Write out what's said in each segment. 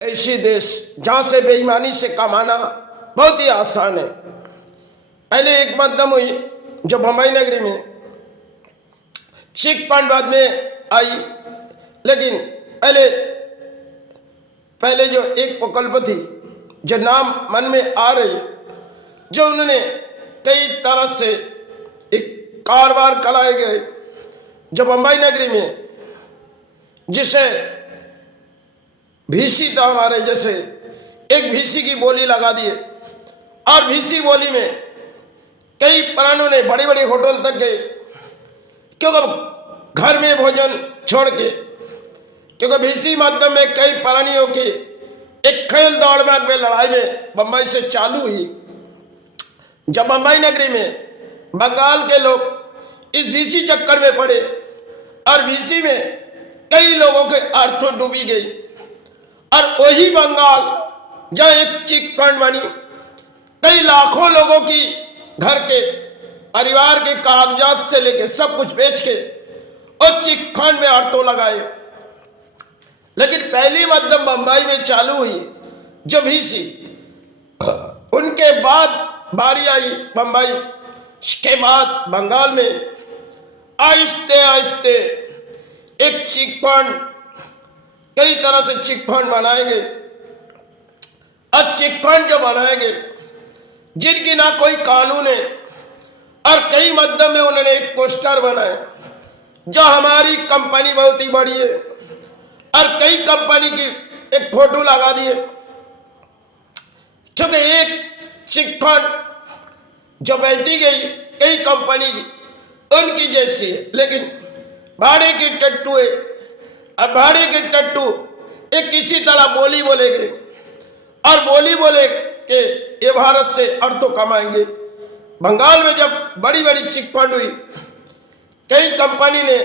ऐसी देश जहां से बेईमानी से कमाना बहुत ही आसान है। पहले एक मध्यम हुई जो बंबई नगरी में, चिक फंड बाद में आई, लेकिन पहले जो एक प्रकल्प थी जो नाम मन में आ रही, जो उन्होंने कई तरह से एक कारोबार चलाए गए जो बंबई नगरी में, जिसे भीसी था हमारे जैसे एक भीसी की बोली लगा दिए और भीसी बोली में कई प्राणों ने बड़े बड़े होटल तक गए, क्योंकि घर में भोजन छोड़ के, क्योंकि भीसी माध्यम में कई प्राणियों की एक खेल दौड़ में लड़ाई में बंबई से चालू हुई। जब बंबई नगरी में बंगाल के लोग इस भीसी चक्कर में पड़े और भीसी में कई लोगों के आर्थों डूबी गई, और वही बंगाल जहाँ एक चिक फंड बनी, कई लाखों लोगों की घर के परिवार के कागजात से लेके सब कुछ बेच के और चिक फंड में आर्थों लगाए। लेकिन पहली मध्यम बंबई में चालू हुई जो भीसी, उनके बाद बारी आई बंबई के बाद बंगाल में आहिस्ते आहिस्ते एक चिक फंड, कई तरह से चिक फंड बनाए गए। और चिक फंड जो बनाए गए जिनकी ना कोई कानून है, और कई मध्यम में उन्होंने एक पोस्टर बनाए जो हमारी कंपनी बहुत ही बड़ी है, और कई कंपनी की एक फोटो लगा दिए, क्योंकि एक चिक फंड जो बहती गई कई कंपनी की उनकी जैसी है, लेकिन भाड़े की टट्टू है। अब भाड़े के टट्टू एक किसी तरह बोली बोलेंगे और बोली बोले कि ये भारत से अर्थों कमाएंगे। बंगाल में जब बड़ी बड़ी चिक फंड हुई, कई कंपनी ने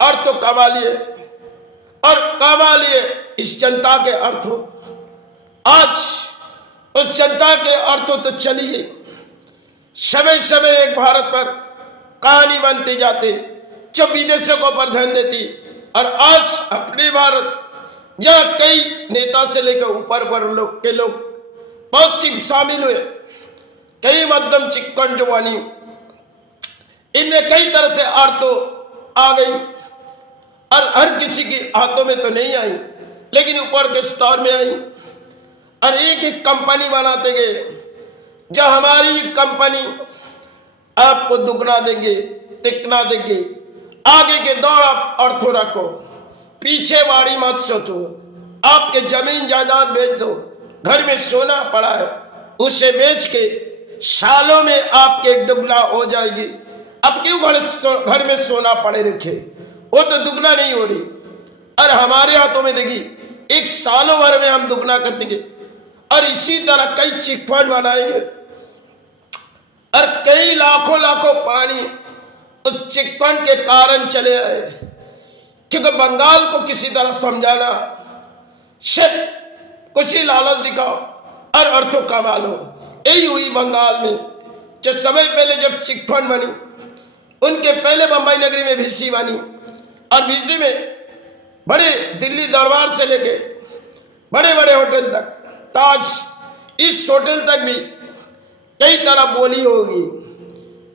अर्थों कमा लिए और कमा लिए इस जनता के अर्थों। आज उस जनता के अर्थों तो चली गई, समय समय एक भारत पर कहानी बनती जाती जो विदेशों को प्राधान्य देती, और आज अपने भारत जहाँ कई नेता से लेकर ऊपर पर लोग बहुत सी शामिल हुए, कई मध्यम चिक फंड जो बनी, इनमें कई तरह से आर्थों आ गई, और हर किसी की हाथों में तो नहीं आई, लेकिन ऊपर के स्तर में आई, और एक एक कंपनी बनाते गए जो हमारी कंपनी आपको दुगना देंगे, तिगना देंगे, आगे के दौड़ आप अर्थों रखो, पीछे बाड़ी मत सोचो, आपके जमीन जायदाद बेच दो, घर में सोना पड़ा है उसे बेच के सालों में आपके दुगना हो जाएगी। अब क्यों घर में सोना पड़े रखे, वो तो दुगना नहीं हो रही, और हमारे हाथों में देखिए एक सालों भर में हम दुगना कर देंगे। और इसी तरह कई चिक फंड बनाएंगे और कई लाखों लाखों प्राणी उस चिक फंड के कारण चले आए, क्योंकि बंगाल को किसी तरह समझाना, सिर्फ कुछ ही लालच दिखाओ और अर्थों कमा लो। यही हुई बंगाल में। जो समय पहले जब चिक फंड बनी, उनके पहले बंबई नगरी में भीसी बनी, और भीसी में बड़े दिल्ली दरबार से लेके बड़े बड़े होटल तक, ताज, इस होटल तक भी कई तरह बोली होगी,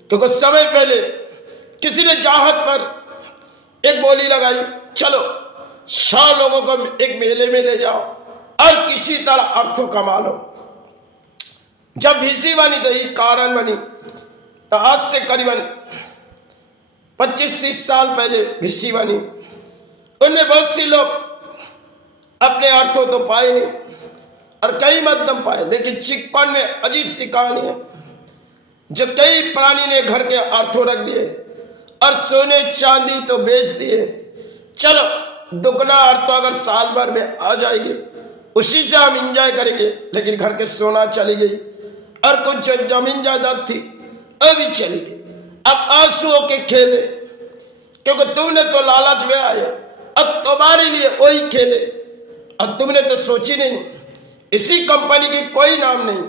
क्योंकि समय पहले किसी ने चाहत पर एक बोली लगाई, चलो 100 लोगों को एक मेले में ले जाओ और किसी तरह अर्थों कमा लो। जब भीसी बनी तो ये कारण बनी, तो आज से करीबन 25-30 साल पहले भीसी बनी, उनमें बहुत सी लोग अपने अर्थों तो पाए नहीं और कई मध्यम पाए, लेकिन चिक फंड में अजीब सी कहानी है, जो कई प्राणी ने घर के अर्थों रख दिए और सोने चांदी तो बेच दिए। चलो दुगना अर्थ अगर साल भर में आ जाएगी उसी से हम इंजॉय करेंगे, लेकिन घर के सोना चली गई और कुछ जमीन जायदाद थी अभी चली गई। अब आंसुओं के खेले, क्योंकि तुमने तो लालच में आए, अब तुम्हारे लिए वही खेले, अब तुमने तो सोची नहीं। इसी कंपनी की कोई नाम नहीं,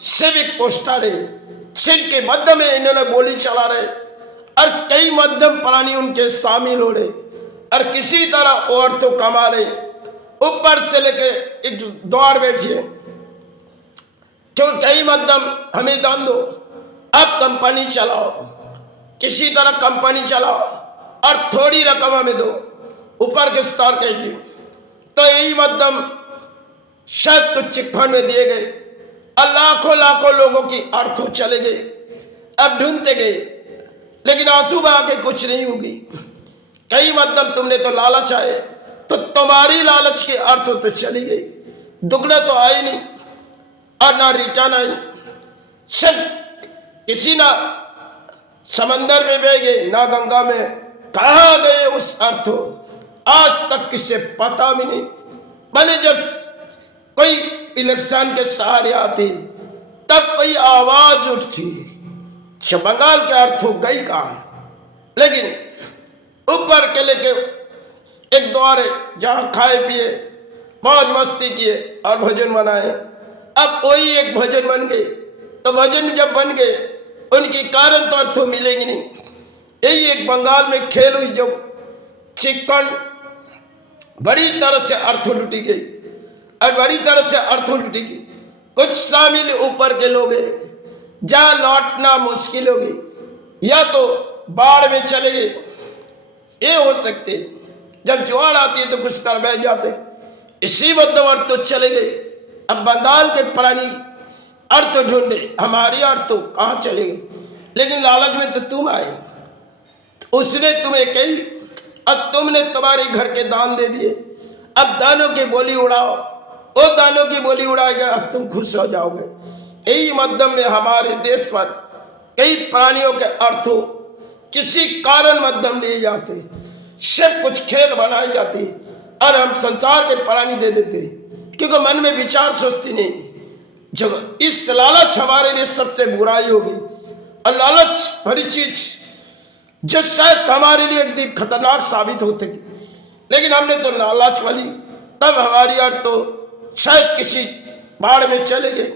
सिर्फ एक पोस्टर है जिनके मध्य में इन्होंने बोली चला रहे, और कई मध्यम प्राणी उनके शामिल हो रहे, और किसी तरह वो अर्थों कमा रहे। ऊपर से लेके एक द्वार बैठिए, क्यों कई मध्यम हमें दान दो, अब कंपनी चलाओ, किसी तरह कंपनी चलाओ और थोड़ी रकम हमें दो, ऊपर के स्तर कहेगी। तो यही मध्यम शायद कुछ चिटफंड में दिए गए और लाखों लाखों लोगों की अर्थों चले गए। अब ढूंढते गए, लेकिन आंसू बहा के कुछ नहीं होगी। कई मध्यम तुमने तो लालच आए, तो तुम्हारी लालच के अर्थों तो चली गई, दुगना तो आई नहीं और ना रिटर्न आई। सब किसी ना समंदर में बह गए, ना गंगा में, कहा गए उस अर्थों, आज तक किसे पता भी नहीं। भले जब कोई इलेक्शन के सहारे आती तब कोई आवाज उठती, बंगाल के अर्थों गई कहाँ। लेकिन ऊपर के लेके एक द्वार है जहां खाए पिए मौज मस्ती किए और भजन बनाए। अब वही एक भजन बन गए, तो भजन जब बन गए उनकी कारण तो अर्थों मिलेगी नहीं। यही एक बंगाल में खेल हुई, जब चिकन बड़ी तरह से अर्थों लुटी गई और बड़ी तरह से अर्थों लुटी गई। कुछ शामिल ऊपर के लोग जहां लौटना मुश्किल हो गई, या तो बाढ़ में चले गए, ये हो सकते, जब ज्वार आती है तो कुछ तरह बह जाते, इसी मध्यवर्त तो चले गए। अब बंगाल के प्राणी अर्थ ढूंढे, हमारी अर्थ तो कहाँ चले गए, लेकिन लालच में तो तुम आए, तो उसने तुम्हें कही, अब तुमने तुम्हारे घर के दान दे दिए, अब दानों की बोली उड़ाओ, वो दानों की बोली उड़ाएगा, अब तुम खुश हो जाओगे। यही मध्यम में हमारे देश पर कई प्राणियों के अर्थों किसी कारण मध्यम लिए जाते, सब कुछ खेल बनाई जाती और हम संसार के प्राणी दे देते, क्योंकि मन में विचार सोचती नहीं। जब इस लालच हमारे लिए सबसे बुराई होगी, और लालच भरी चीज जो शायद हमारे लिए एक दिन खतरनाक साबित होती, लेकिन हमने तो लालच वाली, तब हमारी अर्थ तो शायद किसी बाढ़ में चले गए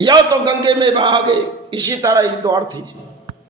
या तो गंगे में बहा गए। इसी तरह एक दौड़ थी।